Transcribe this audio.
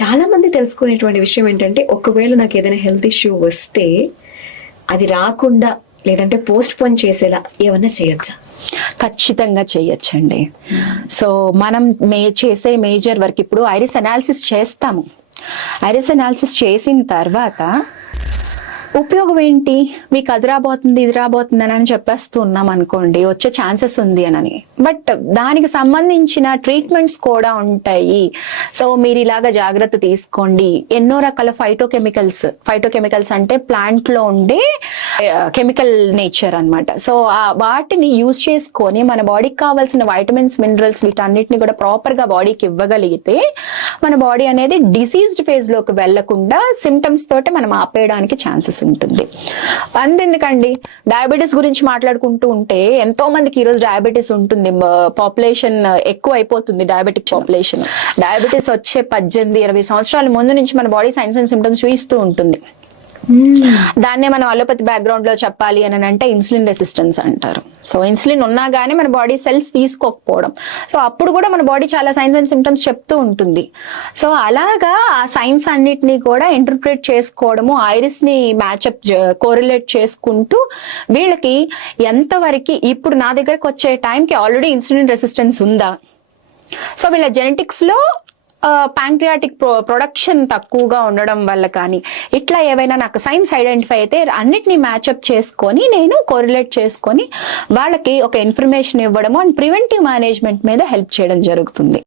చాలా మంది తెలుసుకునేటువంటి విషయం ఏంటంటే, ఒకవేళ నాకు ఏదైనా హెల్త్ ఇష్యూ వస్తే అది రాకుండా లేదంటే పోస్ట్ పోన్ చేసేలా ఏమన్నా చేయొచ్చా? ఖచ్చితంగా చేయొచ్చండి. సో మనం చేసే మేజర్ వర్క్, ఇప్పుడు ఐరిస్ అనాలిసిస్ చేస్తాము. ఐరిస్ అనాలిసిస్ చేసిన తర్వాత ఉపయోగం ఏంటి? మీకు అది రాబోతుంది ఇది రాబోతుంది అని చెప్పేస్తూ ఉన్నాం అనుకోండి, వచ్చే ఛాన్సెస్ ఉంది అని. బట్ దానికి సంబంధించిన ట్రీట్మెంట్స్ కూడా ఉంటాయి. సో మీరు ఇలాగా జాగ్రత్త తీసుకోండి. ఎన్నో రకాల ఫైటోకెమికల్స్ అంటే ప్లాంట్ లో ఉండే కెమికల్ నేచర్ అన్నమాట. సో వాటిని యూజ్ చేసుకొని మన బాడీకి కావాల్సిన వైటమిన్స్, మినరల్స్ వీటన్నిటిని కూడా ప్రాపర్ గా బాడీకి ఇవ్వగలిగితే మన బాడీ అనేది డిసీజ్డ్ ఫేజ్ లోకి వెళ్లకుండా సిమ్టమ్స్ తోటి మనం ఆపేయడానికి ఛాన్సెస్ ఉంటుంది. అంతెందుకండి, డయాబెటీస్ గురించి మాట్లాడుకుంటూ ఉంటే ఎంతో మందికి ఈ రోజు డయాబెటీస్ ఉంటుంది. పాపులేషన్ ఎక్కువ అయిపోతుంది, డయాబెటిక్ పాపులేషన్. డయాబెటీస్ వచ్చే 18-20 సంవత్సరాల ముందు నుంచి మన బాడీ సైన్స్ అండ్ సిమ్టమ్స్ చూపిస్తూ ఉంటుంది. దాన్నే మనం అలోపతి బ్యాక్గ్రౌండ్ లో చెప్పాలి అని అంటే ఇన్సులిన్ రెసిస్టెన్స్ అంటారు. సో ఇన్సులిన్ ఉన్నా గానీ మన బాడీ సెల్స్ తీసుకోకపోవడం. సో అప్పుడు కూడా మన బాడీ చాలా సైన్స్ అండ్ సిమ్టమ్స్ చెప్తూ ఉంటుంది. సో అలాగా ఆ సైన్స్ అన్నిటినీ కూడా ఇంటర్ప్రిట్ చేసుకోవడము, ఐరిస్ ని మ్యాచ్అప్ కోరిలేట్ చేసుకుంటూ వీళ్ళకి ఎంతవరకు ఇప్పుడు నా దగ్గరకు వచ్చే టైంకి ఆల్రెడీ ఇన్సులిన్ రెసిస్టెన్స్ ఉందా, సో వీళ్ళ జెనెటిక్స్ లో ప్యాంక్రియాటిక్ ప్రొడక్షన్ తక్కువగా ఉండడం వల్ల కానీ ఇట్లా ఏవైనా నాకు సైన్స్ ఐడెంటిఫై అయితే అన్నిటినీ మ్యాచ్అప్ చేసుకొని నేను కోరిలేట్ చేసుకొని వాళ్ళకి ఒక ఇన్ఫర్మేషన్ ఇవ్వడము అండ్ ప్రివెంటివ్ మేనేజ్మెంట్ మీద హెల్ప్ చేయడం జరుగుతుంది.